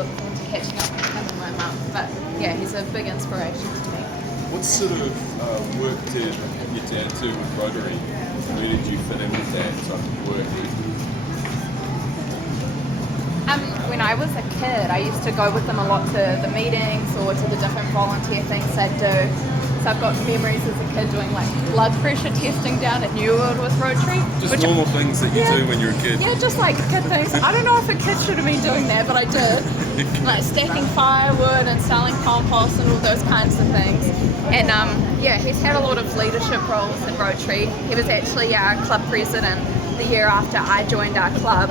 look forward to catching up with him in my month. But yeah, he's a big inspiration to me. What sort of work did you get down to with Rotary? Where did you fit in with that type of work? When I was a kid, I used to go with them a lot to the meetings or to the different volunteer things they'd do. So I've got memories as a kid doing like blood pressure testing down at New World with Rotary. Just normal things that you do when you're a kid. Yeah, just like kid things. I don't know if a kid should have been doing that, but I did. Like stacking firewood and selling compost and all those kinds of things. And yeah, he's had a lot of leadership roles in Rotary. He was actually our club president the year after I joined our club,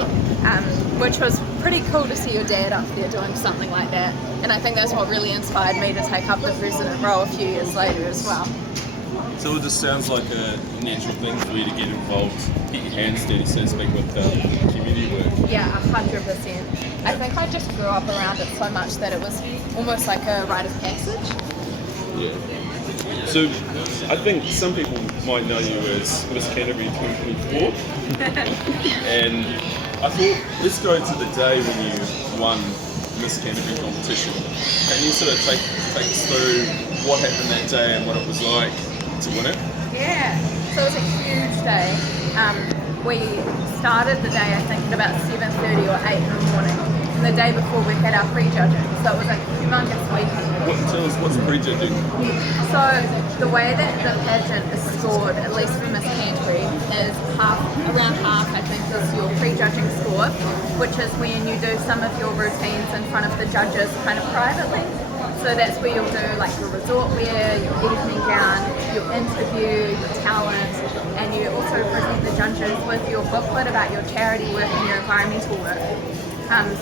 which was pretty cool to see your dad up there doing something like that. And I think that's what really inspired me to take up the president role a few years later as well. So it just sounds like a natural thing for you to get involved, get your hands dirty, so to speak, with community work. Yeah, 100%. I think I just grew up around it so much that it was almost like a rite of passage. Yeah. So I think some people might know you as Miss Canterbury 2024. And I thought, let's go to the day when you won Miss Canterbury competition. Can you sort of take us through what happened that day and what it was like to win it? Yeah, so it was a huge day. We started the day, I think, at about 7:30 or 8 in the morning. And the day before we had our pre-judging, so it was a humongous weekend. Tell us, what's pre-judging? So the way that the pageant is scored, at least for Miss Canterbury, is around half, I think, is your pre-judging score, which is when you do some of your routines in front of the judges kind of privately. So that's where you'll do like your resort wear, your evening gown, your interview, your talent, and you also present the judges with your booklet about your charity work and your environmental work.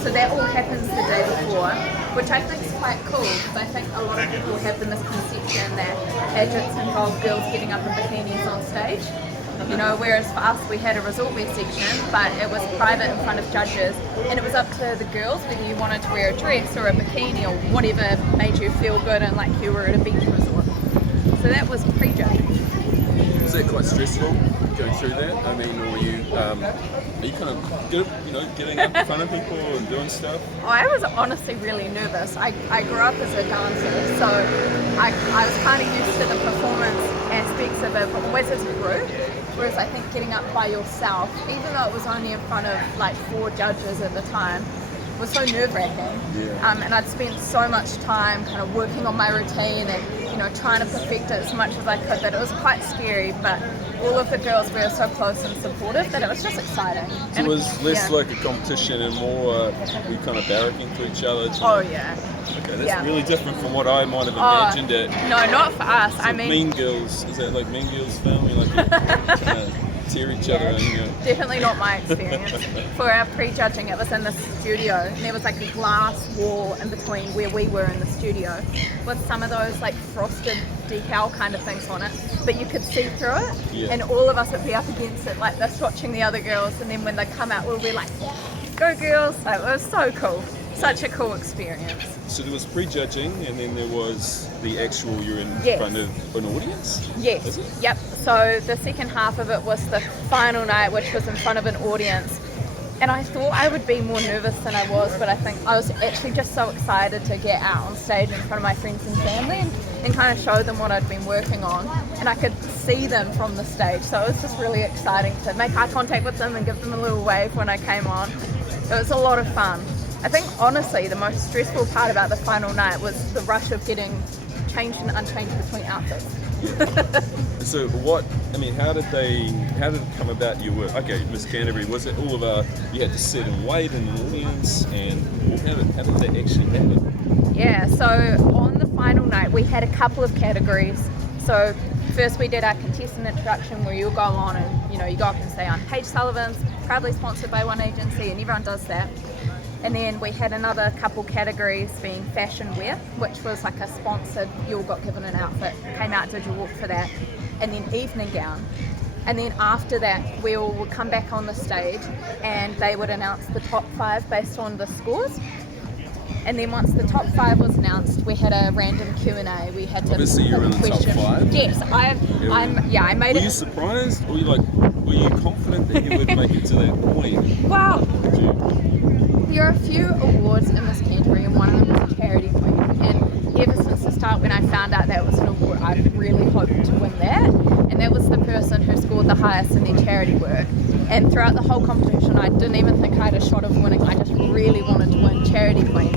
So that all happens the day before, which I think is quite cool, because I think a lot of people have the misconception that pageants involve girls getting up in bikinis on stage. You know, whereas for us we had a resort wear section, but it was private in front of judges, and it was up to the girls whether you wanted to wear a dress or a bikini or whatever made you feel good and like you were at a beach resort. So that was pre-judging. Was that quite stressful going through that? I mean, or were you kind of good, getting up in front of people and doing stuff? I was honestly really nervous. I grew up as a dancer, so I was kind of used to the performance aspects of it, but always as a group. Whereas I think getting up by yourself, even though it was only in front of like 4 judges at the time, was so nerve-wracking. Yeah. And I'd spent so much time kind of working on my routine and trying to perfect it as much as I could that it was quite scary, but all of the girls were so close and supportive that it was just exciting. So it was less like a competition and more we kind of barracking to each other. Oh yeah. Okay, that's really different from what I might have imagined it. No, not for us. So I mean, Mean Girls, is that like Mean Girls family? Like you kind of tear each other in? Definitely not my experience. For our pre-judging, it was in the studio, and there was like a glass wall in between where we were in the studio with some of those like frosted decal kind of things on it, but you could see through it, and all of us would be up against it like this watching the other girls, and then when they come out we'll be like, go girls. Like, it was so cool. Such a cool experience. So there was pre-judging, and then there was the actual, you're in front of an audience? Yes. Is it? Yep. So the second half of it was the final night, which was in front of an audience. And I thought I would be more nervous than I was, but I think I was actually just so excited to get out on stage in front of my friends and family and kind of show them what I'd been working on. And I could see them from the stage. So it was just really exciting to make eye contact with them and give them a little wave when I came on. It was a lot of fun. I think honestly the most stressful part about the final night was the rush of getting changed and unchanged between outfits. So how did it come about you were, Miss Canterbury, was it all of you had to sit and wait in the audience, and how did that actually happen? Yeah, so on the final night we had a couple of categories. So first we did our contestant introduction where you'll go on and you go up and say, I'm Paige Sullivan, proudly sponsored by one agency, and everyone does that. And then we had another couple categories being fashion wear, which was like a sponsored, you all got given an outfit, came out, did your walk for that, and then evening gown. And then after that, we all would come back on the stage and they would announce the top 5 based on the scores. And then once the top 5 was announced, we had a random Q&A. We had to obviously you're in the top 5. Yes, I made it. Were you surprised? Were you confident that you would make it to that point? Wow. There are a few awards in Miss Canterbury, and one of them is Charity Queen. And ever since the start, when I found out that was an award, I really hoped to win that. And that was the person who scored the highest in their charity work. And throughout the whole competition, I didn't even think I had a shot of winning. I just really wanted to win Charity Queen.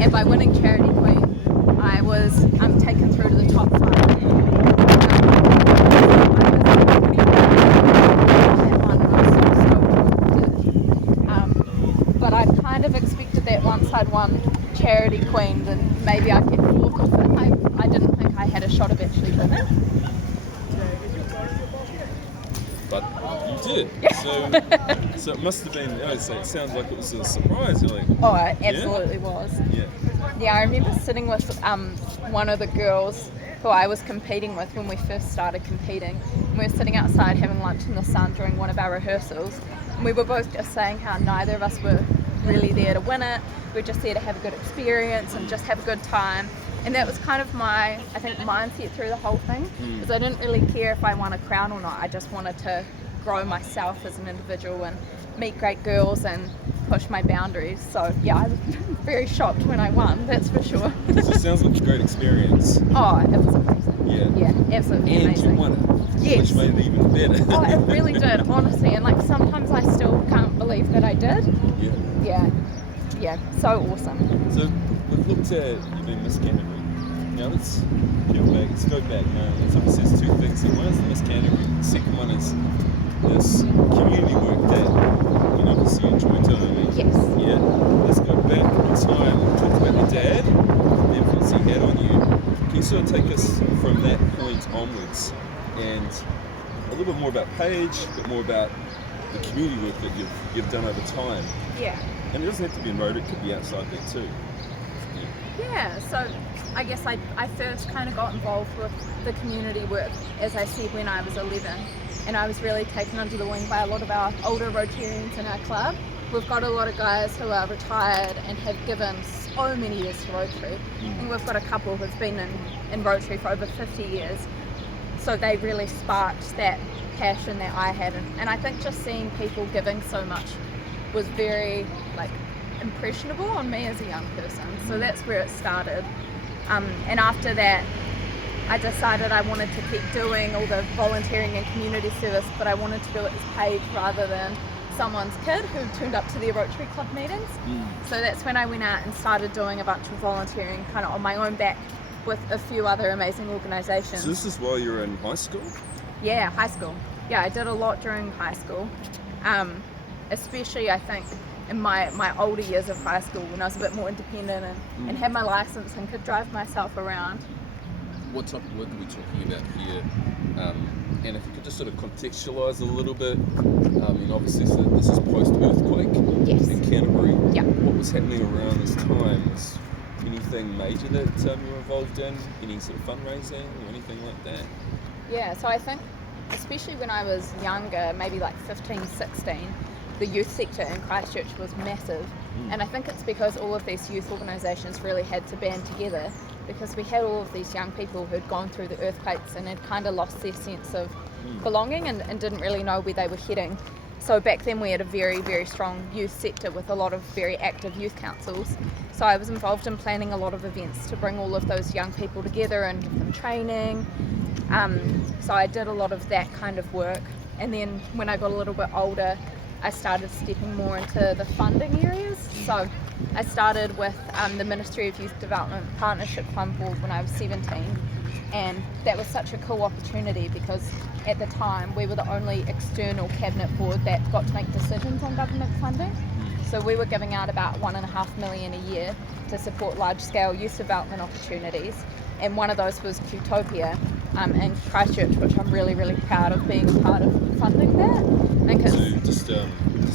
And by winning Charity Queen, I was taken through to the top 5. But I kind of expected that once I'd won Charity Queen, then maybe I'd get fourth or fifth. I didn't think I had a shot of actually winning. But you did. So it must have been, so it sounds like it was a surprise. You're like, Oh, it absolutely was. Yeah. Yeah, I remember sitting with one of the girls who I was competing with when we first started competing. We were sitting outside having lunch in the sun during one of our rehearsals, and we were both just saying how neither of us were really there to win it. We were just there to have a good experience and just have a good time. And that was kind of my, I think, mindset through the whole thing, because I didn't really care if I won a crown or not. I just wanted to grow myself as an individual and meet great girls and push my boundaries. So yeah, I was very shocked when I won, that's for sure. So it sounds like a great experience. Oh, it was amazing. Yeah. Absolutely And amazing. you won it. Yes. Which made it even better. Oh, it really did, honestly. And like sometimes I still can't believe that I did. Yeah, so awesome. So we've looked at you've been Miss Canterbury. Now let's peel back. Let's go back. Now, it obviously says two things here. One is the Miss Canterbury. The second one is this community work that obviously you enjoy doing. Yes. Yeah. Let's go back in time and talk about your dad, the influence he had on you. Can you sort of take us from that point onwards and a little bit more about Paige, a bit more about the community work that you've done over time? Yeah. And it doesn't have to be in road, it could be outside that too. Yeah, so I guess I first kind of got involved with the community work, as I said, when I was 11. And I was really taken under the wing by a lot of our older Rotarians in our club. We've got a lot of guys who are retired and have given so many years to Rotary. And we've got a couple who've been in Rotary for over 50 years. So they really sparked that passion that I had. And I think just seeing people giving so much was very impressionable on me as a young person. So that's where it started. And after that, I decided I wanted to keep doing all the volunteering and community service, but I wanted to do it as Paige rather than someone's kid who turned up to their Rotary Club meetings. So that's when I went out and started doing a bunch of volunteering kind of on my own back with a few other amazing organisations. So this is while you were in high school? Yeah, high school. Yeah, I did a lot during high school. Especially I think in my older years of high school when I was a bit more independent and had my licence and could drive myself around. What type of work are we talking about here? And if you could just sort of contextualise a little bit, obviously so this is post-earthquake in Canterbury. Yeah. What was happening around this time? Was anything major that you were involved in? Any sort of fundraising or anything like that? Yeah, so I think especially when I was younger, maybe like 15, 16, the youth sector in Christchurch was massive. And I think it's because all of these youth organisations really had to band together, because we had all of these young people who'd gone through the earthquakes and had kind of lost their sense of belonging and didn't really know where they were heading. So back then we had a very, very strong youth sector with a lot of very active youth councils. So I was involved in planning a lot of events to bring all of those young people together and give them training. So I did a lot of that kind of work. And then when I got a little bit older, I started stepping more into the funding areas. So I started with the Ministry of Youth Development Partnership Fund Board when I was 17, and that was such a cool opportunity because at the time we were the only external cabinet board that got to make decisions on government funding. So we were giving out about $1.5 million a year to support large-scale youth development opportunities, and one of those was Qtopia in Christchurch, which I'm really, really proud of being a part of funding that. So just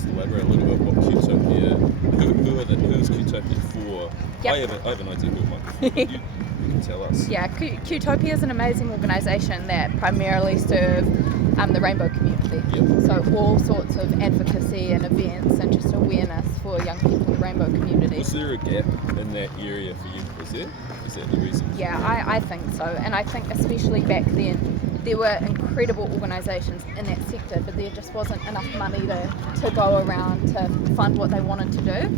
elaborate a little bit what Qtopia, who's Qtopia for? Yep. I have an idea who it might be for, but you can tell us. Yeah, Qtopia is an amazing organisation that primarily serve the rainbow community. Yep. So all sorts of advocacy and events and just awareness for young people in the rainbow community. Was there a gap in that area for you? Is that the reason? Yeah, I think so. And I think especially back then, there were incredible organisations in that sector, but there just wasn't enough money to go around to fund what they wanted to do.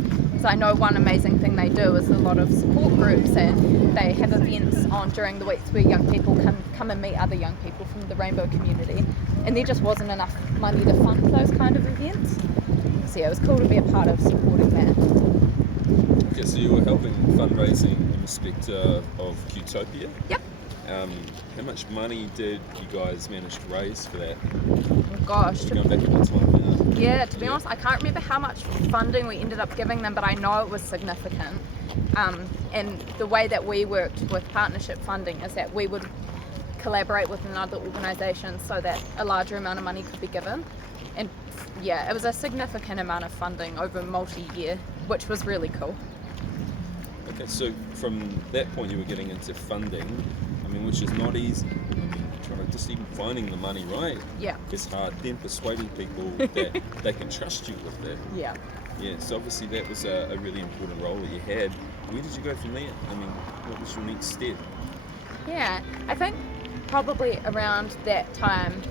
So I know one amazing thing they do is a lot of support groups, and they have events on during the weeks where young people can come and meet other young people from the rainbow community, and there just wasn't enough money to fund those kind of events. So yeah, it was cool to be a part of supporting that. Okay, so you were helping fundraising in respect of Qtopia? Yep. How much money did you guys manage to raise for that? Oh gosh. Going back at the time now. Yeah, to be honest, I can't remember how much funding we ended up giving them, but I know it was significant. And the way that we worked with partnership funding is that we would collaborate with another organisation so that a larger amount of money could be given. And yeah, it was a significant amount of funding over multi-year, which was really cool. Okay, so from that point you were getting into funding, I mean, which is not easy. I mean, trying to just even finding the money, right? Yeah. It's hard. Then persuading people that they can trust you with that. Yeah. Yeah, so obviously that was a really important role that you had. Where did you go from there? I mean, what was your next step? Yeah, I think probably around that time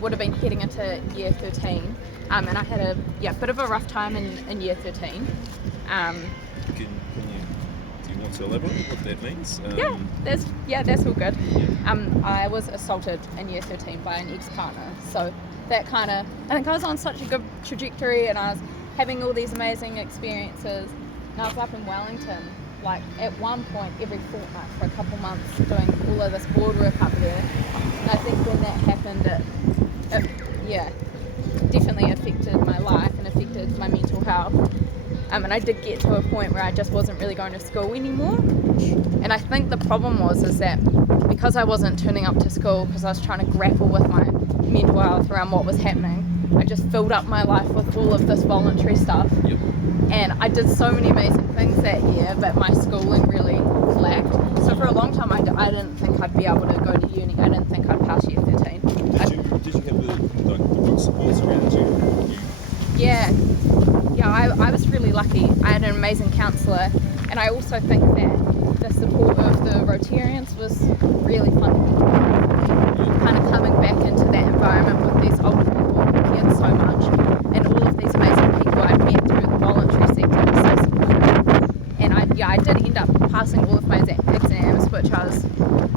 would have been heading into year 13, and I had a bit of a rough time in year 13. Do you want to elaborate what that means? That's all good. I was assaulted in year 13 by an ex-partner, so that kind of, I think I was on such a good trajectory and I was having all these amazing experiences, and I was up in Wellington like at one point every fortnight for a couple months doing all of this board work up there, and I think when that happened it definitely affected my life and affected my mental health. And I did get to a point where I just wasn't really going to school anymore. And I think the problem is that because I wasn't turning up to school because I was trying to grapple with my mental health around what was happening, I just filled up my life with all of this voluntary stuff. Yep. And I did so many amazing things that year, but my schooling really lacked. So for a long time I didn't think I'd be able to go to uni. I didn't think I'd pass year 13. Did you have the right supports around you? Yeah, I was really lucky. I had an amazing counsellor, and I also think that the support of the Rotarians was really fun. Kind of coming back into that environment with these older people who cared so much, and all of these amazing people I'd met through the voluntary sector was so supportive. And I did end up passing all of my exams, which I was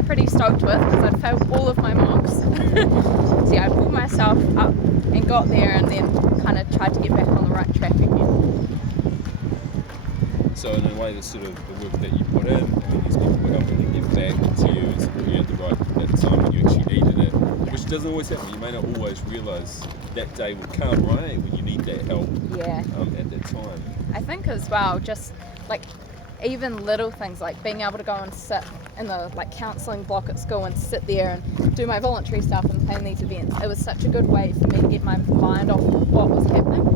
pretty stoked with because I'd failed all of my mocks. So yeah, I pulled myself up and got there, and then kind of tried to get back on the right track again. So in a way, the sort of the work that you put in, I mean, these people were helping you get back to you and support you at the time when you actually needed it, which doesn't always happen. You may not always realise that day will come, right, when you need that help. Yeah. At that time. I think as well, just like even little things like being able to go and sit in the counselling block at school and sit there and do my voluntary stuff and plan these events. It was such a good way for me to get my mind off what was happening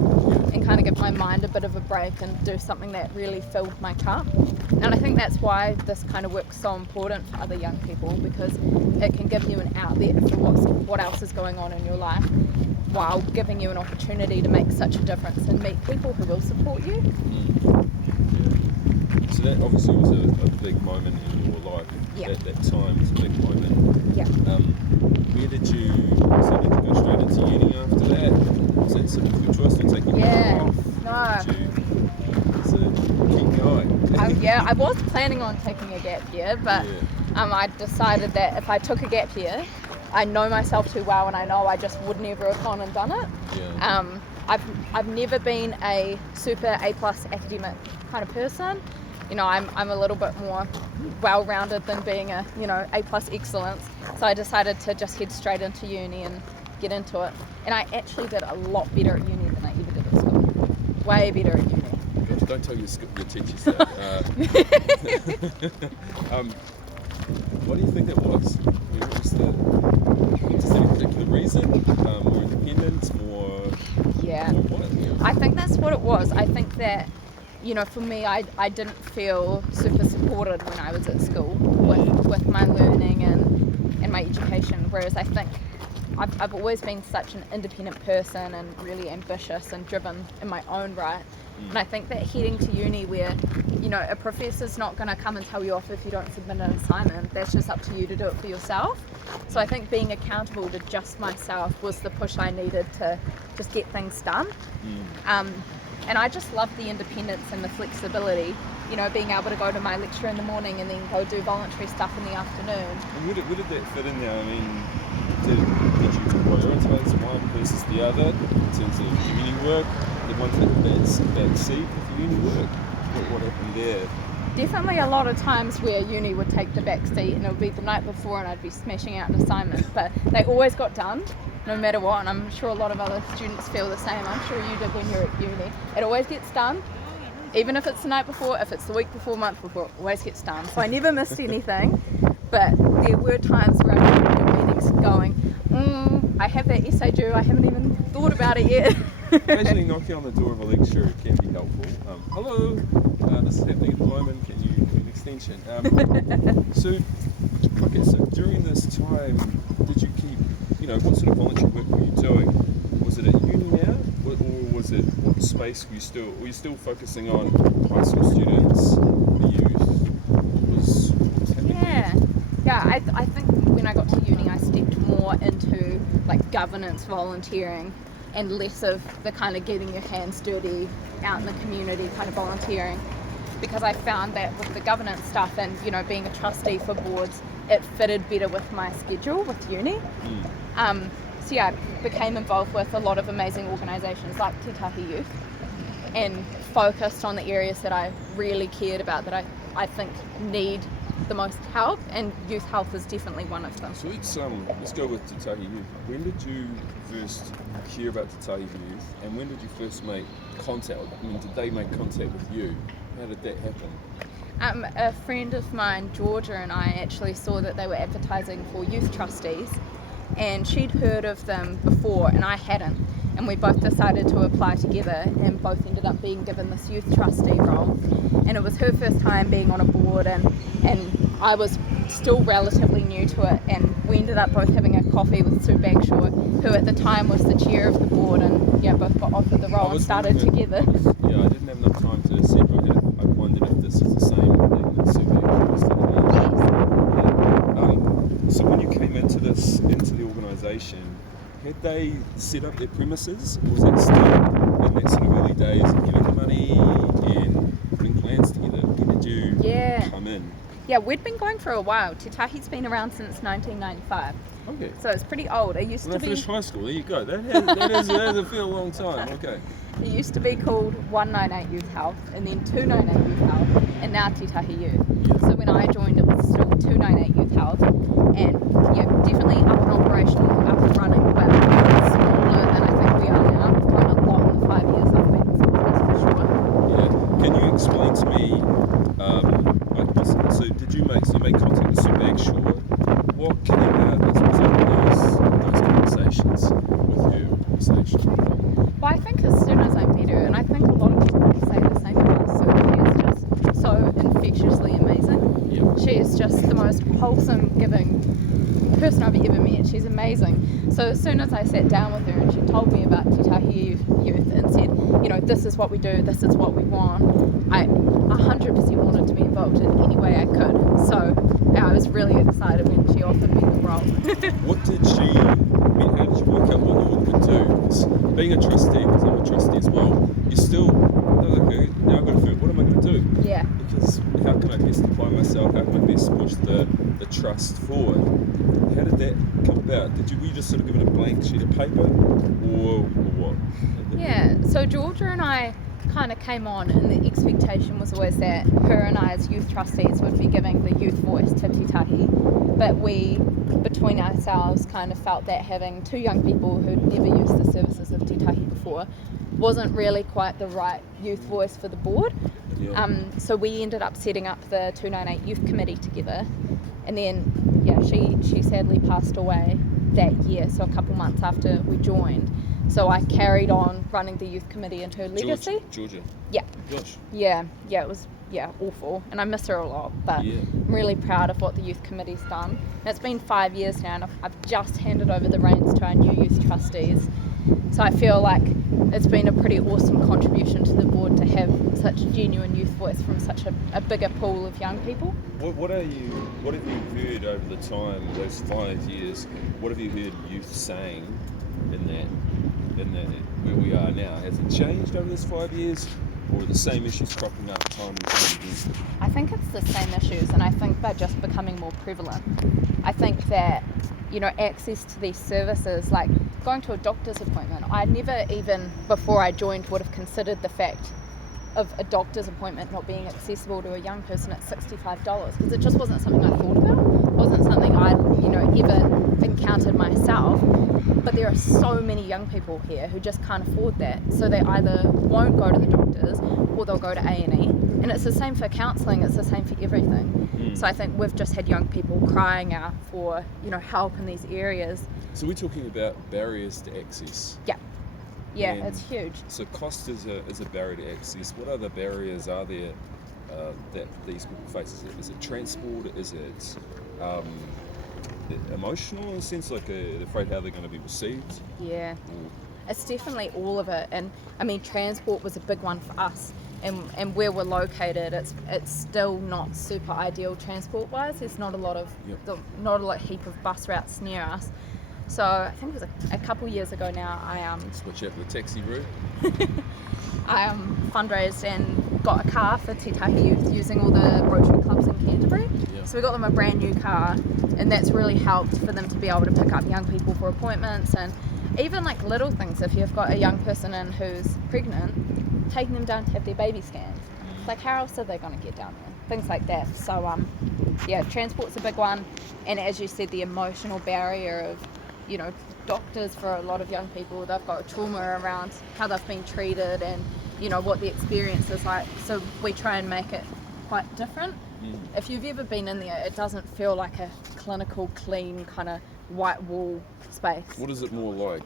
and kind of give my mind a bit of a break and do something that really filled my cup. And I think that's why this kind of work's so important for other young people, because it can give you an outlet for what else is going on in your life, while giving you an opportunity to make such a difference and meet people who will support you. So that obviously was a big moment in your life. Yeah. That time was a big moment. Yeah. Where did you go straight into uni after that? Was that sort of your choice to take your time off? No. Keep going? I was planning on taking a gap year, but I decided that if I took a gap year, I know myself too well and I know I just would never have gone and done it. Yeah. I've never been a super A+ academic kind of person. You know, I'm a little bit more well-rounded than being a A+ excellence. So I decided to just head straight into uni and get into it. And I actually did a lot better at uni than I ever did at school. Way better at uni. Gosh, don't tell your teachers that. What do you think that was? I mean, what was just any particular reason? More independence, more... Yeah. More what? I think that's what it was. I think that, for me, I didn't feel super supported when I was at school with my learning and my education, whereas I think I've always been such an independent person and really ambitious and driven in my own right, And I think that heading to uni where, you know, a professor's not going to come and tell you off if you don't submit an assignment, that's just up to you to do it for yourself. So I think being accountable to just myself was the push I needed to just get things done. And I just love the independence and the flexibility, you know, being able to go to my lecture in the morning and then go do voluntary stuff in the afternoon. And where did that fit in there? I mean, did you prioritise one versus the other in terms of uni work? Did one take a back seat with uni work? What happened there? Definitely a lot of times where uni would take the back seat and it would be the night before and I'd be smashing out an assignment, but they always got done no matter what, and I'm sure a lot of other students feel the same. I'm sure you did when you were at uni. It always gets done, even if it's the night before, if it's the week before, month before, it always gets done. So I never missed anything, but there were times where I was in meetings going, I have that essay due, I haven't even thought about it yet. Occasionally knocking on the door of a lecturer can be helpful. Hello, this is happening at the moment, can you do an extension? So during this time, did you keep, what sort of voluntary work were you doing? Was it at uni now, or was it, what space were you still focusing on high school students, the youth? What was happening there? Yeah, I think when I got to uni, I stepped more into like governance volunteering and less of the kind of getting your hands dirty out in the community kind of volunteering, because I found that with the governance stuff and being a trustee for boards, it fitted better with my schedule with uni. So yeah, I became involved with a lot of amazing organisations like Tahi Youth and focused on the areas that I really cared about, that I think need the most help, and youth health is definitely one of them. So let's go with Tahi Youth. When did you first hear about Tahi Youth, and when did you first make contact? I mean, did they make contact with you? How did that happen? A friend of mine, Georgia, and I actually saw that they were advertising for youth trustees, and she'd heard of them before and I hadn't, and we both decided to apply together and both ended up being given this youth trustee role. And it was her first time being on a board, and I was still relatively new to it, and we ended up both having a coffee with Sue Bagshaw, who at the time was the chair of the board, and both got offered the role and started together. I didn't have enough time to separate it. I wondered if this is the same thing that Sue Bagshaw was doing. So when you came into the organisation, had they set up their premises, or was it still in that sort of early days of getting the money and putting plans together? When did you come in? Yeah, we'd been going for a while. Tahi's been around since 1995. Okay. So it's pretty old. It used to be... finished high school, there you go. That has a fair long time, okay. It used to be called 198 Youth Health, and then 298 Youth Health, and now Tahi Youth. So when I joined, it was still 298 Youth Health, and definitely up and operational, up and running, but smaller than I think we are now. We've grown a lot in the 5 years I've been in school, that's for sure. Yeah. Can you explain to me, so did you make contact with Sue Bagshaw? What came out as a result of those conversations with her organisation? Well, I think as soon as I met her, and I think a lot of people would say the same about Sue, she is just so infectiously amazing. Yeah. She is just the most wholesome, giving person I've ever met. She's amazing. So as soon as I sat down with her and she told me about Tahi Youth and said, this is what we do, this is what we want, I 100% wanted to be involved in any way I could. So I was really excited when she offered me the role. How did you work out what you were going to do? Because being a trustee, because I'm a trustee as well, you're still, okay, now I've got to figure out what am I going to do? Yeah. Because how can I best apply myself? How can I best push the trust forward? How did that come about? Were you just sort of given a blank sheet of paper, or what? Yeah, so Georgia and I kind of came on, and the expectation was always that her and I as youth trustees would be giving the youth voice to Tahi, but we, between ourselves, kind of felt that having two young people who'd never used the services of Tahi before wasn't really quite the right youth voice for the board. Yeah. So we ended up setting up the 298 Youth Committee together, and then she sadly passed away that year, so a couple months after we joined. So I carried on running the youth committee and her legacy. Georgia. Yeah. Gosh. Yeah, it was awful, and I miss her a lot, but I'm really proud of what the youth committee's done. And it's been 5 years now, and I've just handed over the reins to our new youth trustees, So I feel like it's been a pretty awesome contribution to the board to have such a genuine youth voice from such a bigger pool of young people. What have you heard over the time, those 5 years? What have you heard youth saying in that where we are now? Has it changed over those 5 years, or are the same issues cropping up time and time again? I think it's the same issues, and I think they're just becoming more prevalent. I think that, access to these services, like going to a doctor's appointment, I never even, before I joined, would have considered the fact of a doctor's appointment not being accessible to a young person at $65, because it just wasn't something I thought about. It wasn't something I, ever encountered myself. But there are so many young people here who just can't afford that, so they either won't go to the doctors or they'll go to A&E. And it's the same for counselling, it's the same for everything. So I think we've just had young people crying out for, help in these areas. So we're talking about barriers to access. Yeah, And it's huge. So cost is a barrier to access. What other barriers are there that these people face? Is it transport? Is it emotional in a sense, like they're afraid how they're going to be received? Yeah, it's definitely all of it. And I mean, transport was a big one for us. And where we're located, it's still not super ideal transport wise. There's not a lot of heap of bus routes near us. So I think it was a couple years ago now, I Switch out the taxi route. I fundraised and got a car for Te Tahi youth using all the Rotary clubs in Canterbury. Yeah. So we got them a brand new car, and that's really helped for them to be able to pick up young people for appointments, and even like little things. If you've got a young person in who's pregnant, taking them down to have their baby scans. Like, how else are they going to get down there? Things like that. So transport's a big one, and as you said, the emotional barrier of doctors for a lot of young people, they've got trauma around how they've been treated and what the experience is like, so we try and make it quite different. If you've ever been in there, it doesn't feel like a clinical, clean kind of white wall space. What is it more like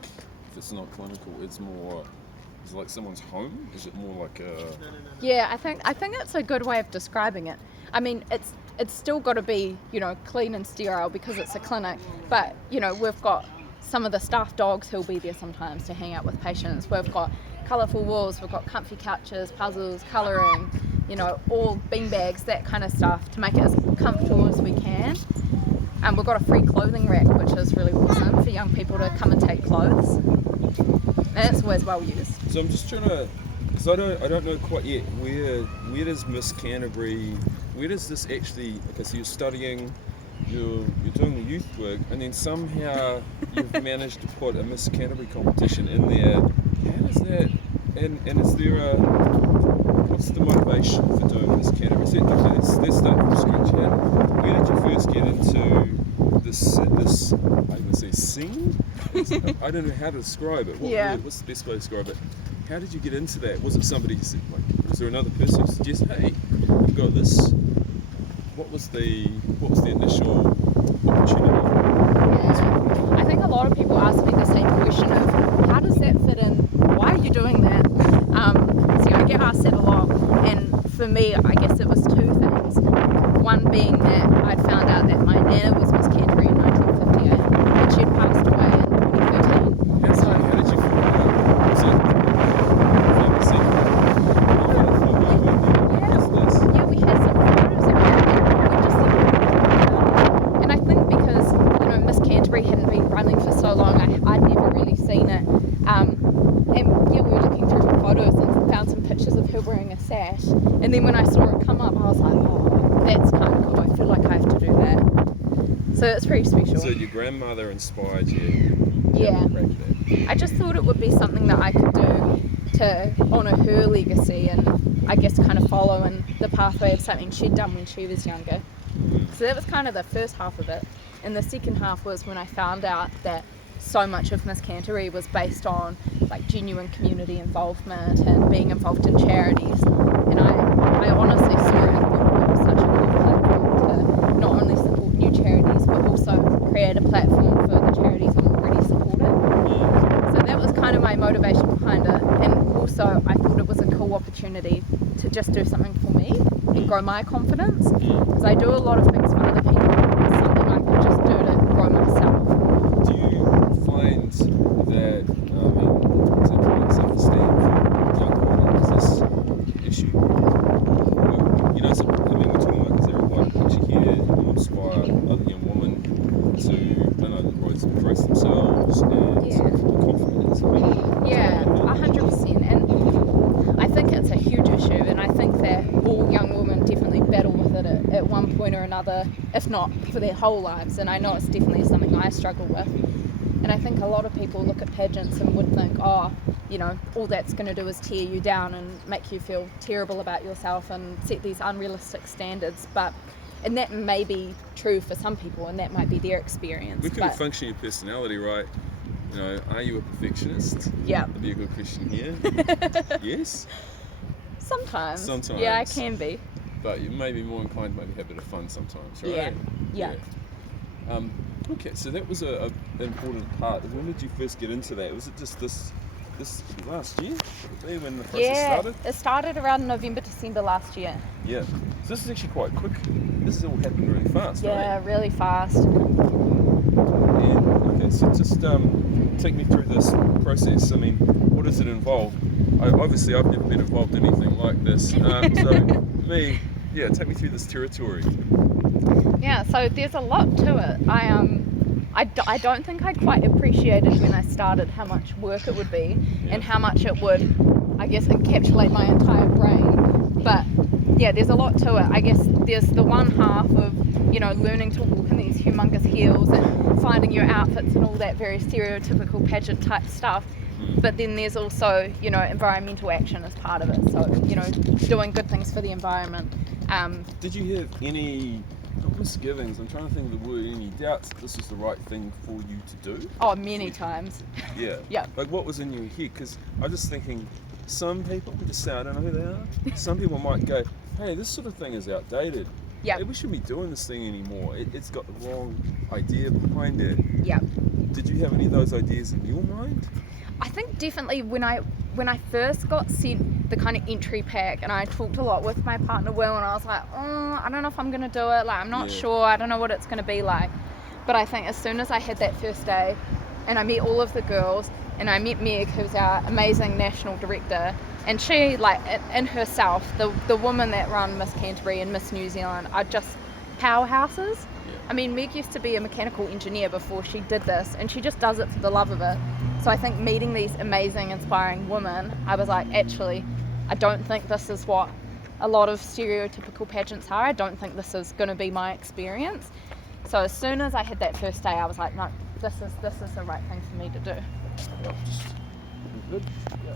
if it's not clinical? Is it like someone's home? Is it more like a... Yeah, I think it's a good way of describing it. I mean, it's still got to be, clean and sterile because it's a clinic, but, we've got some of the staff dogs who'll be there sometimes to hang out with patients. We've got colourful walls, we've got comfy couches, puzzles, colouring, all bean bags, that kind of stuff to make it as comfortable as we can. And we've got a free clothing rack, which is really awesome for young people to come and take clothes. And it's always well used. So I'm just trying to, because I don't know quite yet, where does Miss Canterbury, where does this actually, okay, so you're studying, you're doing the youth work, and then somehow you've managed to put a Miss Canterbury competition in there. How does that, and is there what's the motivation for doing Miss Canterbury? Let's start from scratch here. Where did you first get into this I would say sing? I don't know how to describe it. What's the best way to describe it? How did you get into that? Was it somebody who said, was there another person who suggested, hey, I've got this? What was the initial opportunity? Yeah. I think a lot of people ask me the same question of how does that fit in? Why are you doing that? So I get asked that a lot, and for me, I guess it was two things. One being that I'd found out that my nana was Miss Canterbury in 1958, and she'd passed away in 2013. How did you find out? Was it family secret? Yeah, we had some photos around it. We just and I think because Miss Canterbury hadn't been running for so long, I'd never really seen it. And we were looking through her photos and found some pictures of her wearing a sash. And then when I saw it come up, I was like, oh, that's kind of cool. I feel like I have to do that. So it's pretty special. So your grandmother inspired you. Yeah. I just thought it would be something that I could do to honour her legacy and I guess kind of follow in the pathway of something she'd done when she was younger. So that was kind of the first half of it. And the second half was when I found out that so much of Miss Canterbury was based on like genuine community involvement and being involved in charities. And I honestly saw it and thought it was such a cool platform to not only support new charities but also create a platform for the charities I'm already supported. So that was kind of my motivation behind it. And also I thought it was a cool opportunity to just do something for me and grow my confidence. Because I do a lot of things for other people. It's something I could just do to grow myself. Do you find that point or another, if not for their whole lives. And I know it's definitely something I struggle with. And I think a lot of people look at pageants and would think, oh, you know, all that's going to do is tear you down and make you feel terrible about yourself and set these unrealistic standards. And that may be true for some people, and that might be their experience. We can function your personality, right? You know, are you a perfectionist? Yeah. That'd be a good question here. Yes? Sometimes. Sometimes. Yeah, I can be. But you may be more inclined to maybe have a bit of fun sometimes, right? Yeah. Okay, so that was an important part. When did you first get into that? Was it just this last year? When the process started? It started around November, December last year. Yeah. So this is actually quite quick. This has all happened really fast, right? Yeah, really fast. And, okay, so just take me through this process. I mean, what does it involve? I've never been involved in anything like this. Take me through this territory. Yeah, so there's a lot to it. I don't think I quite appreciated when I started how much work it would be and how much it would, I guess, encapsulate my entire brain. But yeah, there's a lot to it. I guess there's the one half of, you know, learning to walk in these humongous heels and finding your outfits and all that very stereotypical pageant type stuff. But then there's also, you know, environmental action as part of it. So, you know, doing good things for the environment. Did you have any misgivings? I'm trying to think of the word. Any doubts that this was the right thing for you to do? Oh, many times. Yeah. Yeah. Like, what was in your head? Because I'm just thinking, some people, just say I don't know who they are. Some people might go, hey, this sort of thing is outdated. Yeah. Hey, we shouldn't be doing this thing anymore. It's got the wrong idea behind it. Yeah. Did you have any of those ideas in your mind? I think definitely when I first got sent the kind of entry pack, and I talked a lot with my partner Will, and I was like, oh, I don't know if I'm gonna do it. Like, I'm not sure. I don't know what it's gonna be like. But I think as soon as I had that first day, and I met all of the girls, and I met Meg, who's our amazing national director, and she, like, in herself, the woman that run Miss Canterbury and Miss New Zealand are just powerhouses. I mean, Meg used to be a mechanical engineer before she did this, and she just does it for the love of it. So I think meeting these amazing, inspiring women, I was like, actually, I don't think this is what a lot of stereotypical pageants are. I don't think this is going to be my experience. So as soon as I had that first day, I was like, no, this is the right thing for me to do. Good. Yeah.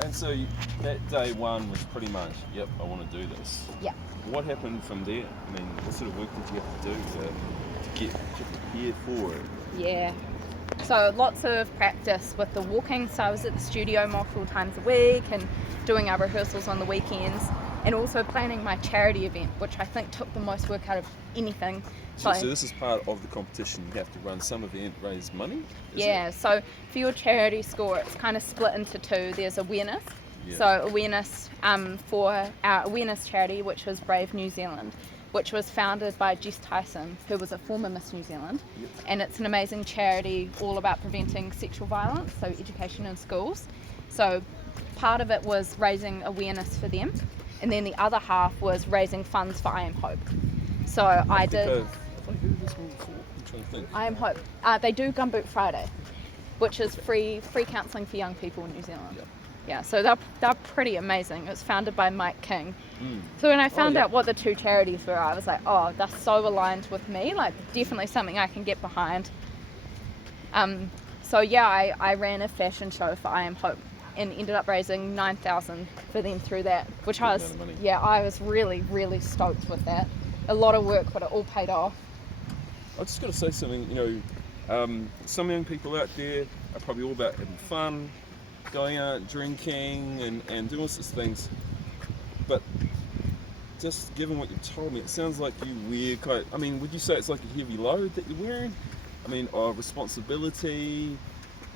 And so that day one was pretty much, yep, I want to do this. Yeah. What happened from there? I mean, what sort of work did you have to do to get prepared for it? Yeah. So lots of practice with the walking. So I was at the studio multiple times a week and doing our rehearsals on the weekends, and also planning my charity event, which I think took the most work out of anything. So this is part of the competition. You have to run some event, raise money? Yeah, so for your charity score, it's kind of split into two. There's awareness. Yeah. So awareness for our awareness charity, which was Brave New Zealand, which was founded by Jess Tyson, who was a former Miss New Zealand. Yep. And it's an amazing charity all about preventing sexual violence, so education in schools. So part of it was raising awareness for them, and then the other half was raising funds for I Am Hope. So I did... Have I heard this one before? I'm trying to think. I Am Hope. They do Gumboot Friday, which is free counselling for young people in New Zealand. Yep. Yeah, so they're pretty amazing. It was founded by Mike King. So when I found out what the two charities were, I was like, oh, they're so aligned with me, like definitely something I can get behind. So yeah, I ran a fashion show for I Am Hope and ended up raising $9,000 for them through that, which I was really, really stoked with that. A lot of work, but it all paid off. I just got to say something, you know, some young people out there are probably all about having fun, going out drinking and doing all sorts of things, but just given what you told me, it sounds like you wear would you say it's like a heavy load that you're wearing? I mean, of responsibility,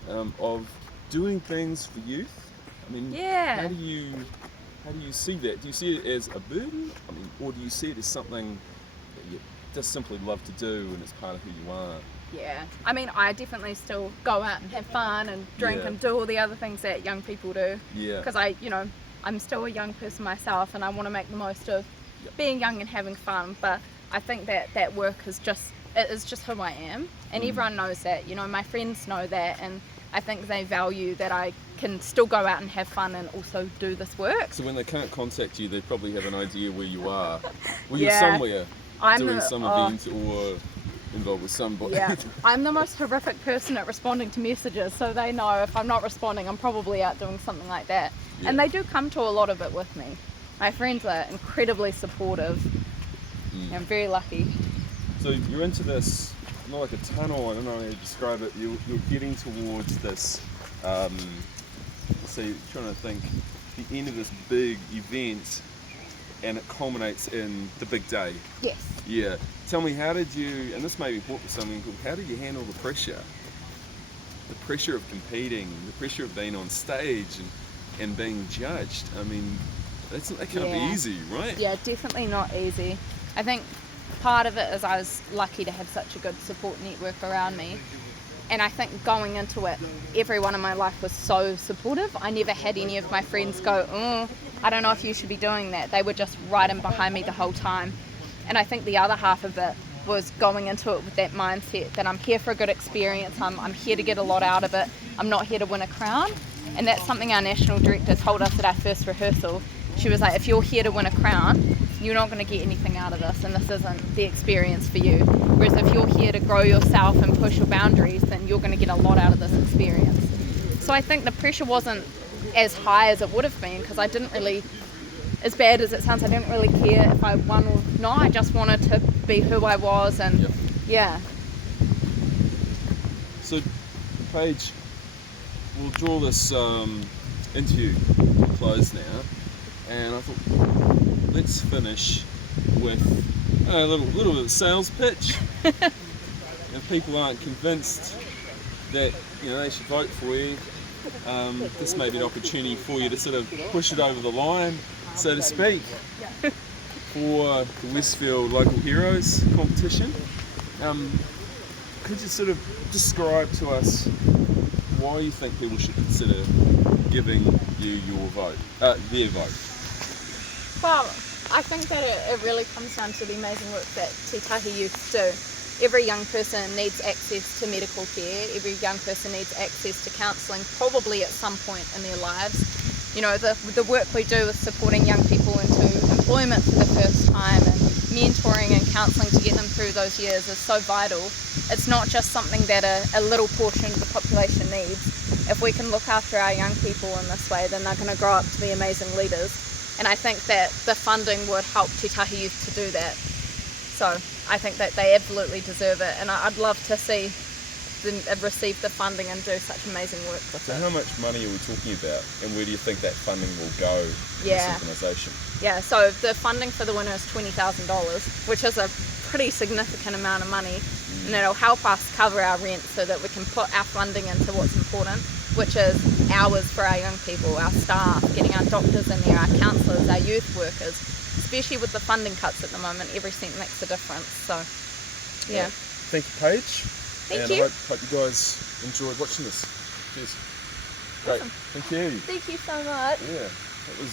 of doing things for youth? I mean, how do you see that? Do you see it as a burden? I mean, or do you see it as something that you just simply love to do and it's part of who you are? Yeah, I mean, I definitely still go out and have fun and drink and do all the other things that young people do. Yeah. Because I'm still a young person myself, and I want to make the most of being young and having fun. But I think that work is just who I am, and everyone knows that. You know, my friends know that, and I think they value that I can still go out and have fun and also do this work. So when they can't contact you, they probably have an idea where you are. Well, you're Yeah. somewhere doing I'm some event or involved with somebody. Yeah, I'm the most horrific person at responding to messages, so they know if I'm not responding, I'm probably out doing something like that. Yeah. And they do come to a lot of it with me. My friends are incredibly supportive. I'm very lucky. So you're into this, not like a tunnel, I don't know how to describe it, you're getting towards this, so you're trying to think, the end of this big event, and it culminates in the big day. Yes. Yeah. Tell me, how did you, and this may be important for something called, how did you handle the pressure? The pressure of competing, the pressure of being on stage and being judged. I mean, that can't be easy, right? Yeah, definitely not easy. I think part of it is I was lucky to have such a good support network around me. And I think going into it, everyone in my life was so supportive. I never had any of my friends go, oh, I don't know if you should be doing that. They were just right in behind me the whole time. And I think the other half of it was going into it with that mindset that I'm here for a good experience. I'm here to get a lot out of it. I'm not here to win a crown. And that's something our national director told us at our first rehearsal. She was like, if you're here to win a crown, you're not going to get anything out of this, and this isn't the experience for you. Whereas if you're here to grow yourself and push your boundaries, then you're going to get a lot out of this experience. So I think the pressure wasn't as high as it would have been, because I didn't really, as bad as it sounds, I didn't really care if I won or not. I just wanted to be who I was, and yeah. So, Paige, we'll draw this interview to a close now, and I thought, let's finish with a little bit of a sales pitch. If people aren't convinced that they should vote for you, this may be an opportunity for you to sort of push it over the line, so to speak, for the Westfield Local Heroes competition. Could you sort of describe to us why you think people should consider giving you your vote, their vote? Well, I think that it really comes down to the amazing work that Tahi youth do. Every young person needs access to medical care. Every young person needs access to counselling, probably at some point in their lives. The work we do with supporting young people into employment for the first time and mentoring and counselling to get them through those years is so vital. It's not just something that a little portion of the population needs. If we can look after our young people in this way, then they're going to grow up to be amazing leaders. And I think that the funding would help Te Tahi youth to do that. So I think that they absolutely deserve it, and I'd love to see them receive the funding and do such amazing work with So it. how much money are we talking about, and where do you think that funding will go in this organisation? Yeah, so the funding for the winner is $20,000, which is a pretty significant amount of money, and it'll help us cover our rent so that we can put our funding into what's important, which is hours for our young people, our staff, getting our doctors in there, our counsellors, our youth workers. Especially with the funding cuts at the moment, every cent makes a difference. So, yeah. Thank you, Paige. Thank and you. I hope you guys enjoyed watching this. Cheers. Great. Awesome. Thank you. Thank you so much. Yeah. That was